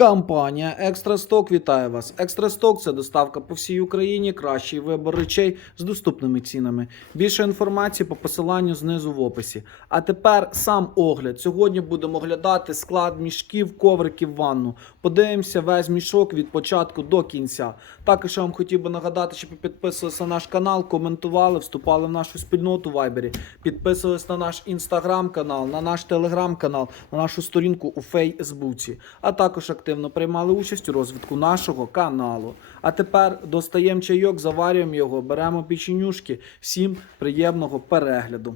Компанія Екстрасток вітає вас. Екстрасток це доставка по всій Україні, кращий вибор речей з доступними цінами. Більше інформації по посиланню знизу в описі. А тепер сам огляд. Сьогодні будемо оглядати склад мішків, ковриків, ванну. Подивимося весь мішок від початку до кінця. Також я вам хотів би нагадати, щоб підписувалися на наш канал, коментували, вступали в нашу спільноту в Вайбері, підписувались на наш інстаграм-канал, на наш телеграм-канал, на нашу сторінку у Фейсбуці, а також активно приймали участь у розвитку нашого каналу. А тепер достаємо чайок, заварюємо його, беремо печенюшки. Всім приємного перегляду.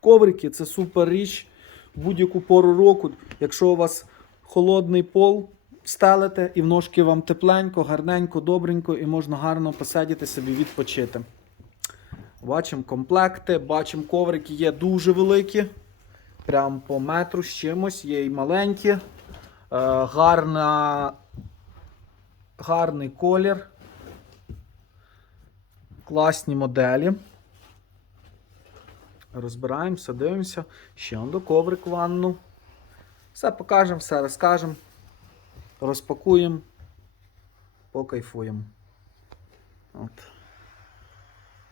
Коврики це супер річ будь-яку пору року. Якщо у вас холодний пол, стелите і в ножки вам тепленько, гарненько, добренько, і можна гарно посидіти собі відпочити. Бачимо комплекти, бачимо коврики є дуже великі. Прям по метру з чимось, є і маленькі. Е, гарна, гарний колір. Класні моделі. Розбираємося, дивимося. Ще до коврик ванну. Все покажемо, все розкажемо. Розпакуємо, покайфуємо. От.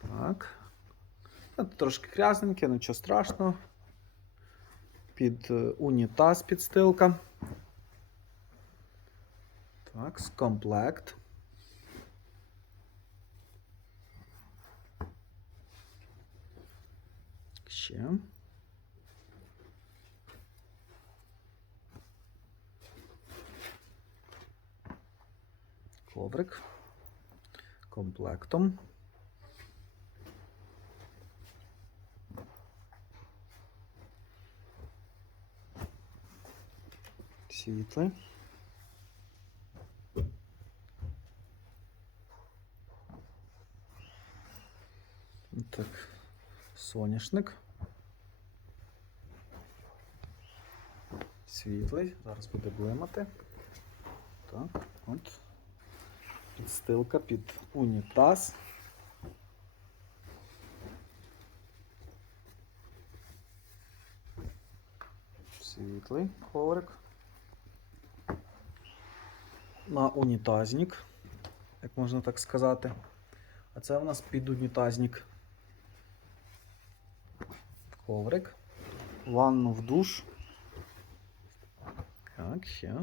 Так. Це трошки грязненьке, нічого страшного. Під е, унітаз підстилка. Так, комплект. Ще. Коврик. Комплектом. Світлий. Так, соняшник. Світлий. Зараз буде блимати. Так, от. Підстилка під унітаз. Світлий коврик. На унітазник, як можна так сказати. А це у нас підунітазник. Коврик. Ванну в душ. Так, ще.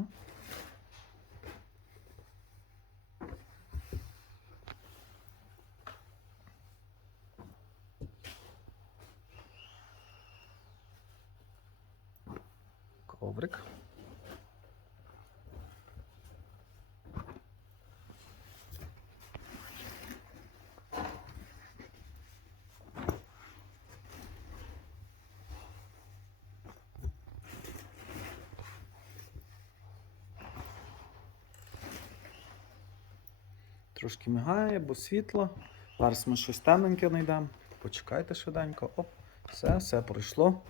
Коврик. Трошки мигає, бо світло. Зараз ми щось темненьке знайдемо. Почекайте швиденько. Оп, все, все пройшло.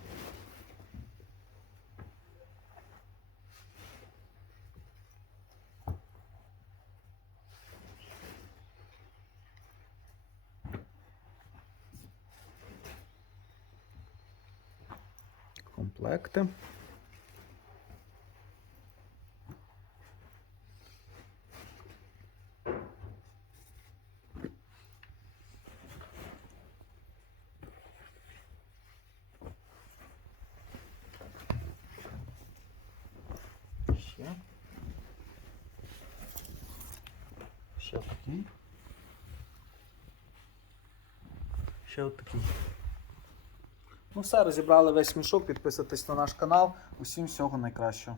Комплекти. Ще. Ще такий. Ще отакий. Ну все, розібрали весь мішок, підписуйтесь на наш канал. Усім всього найкращого.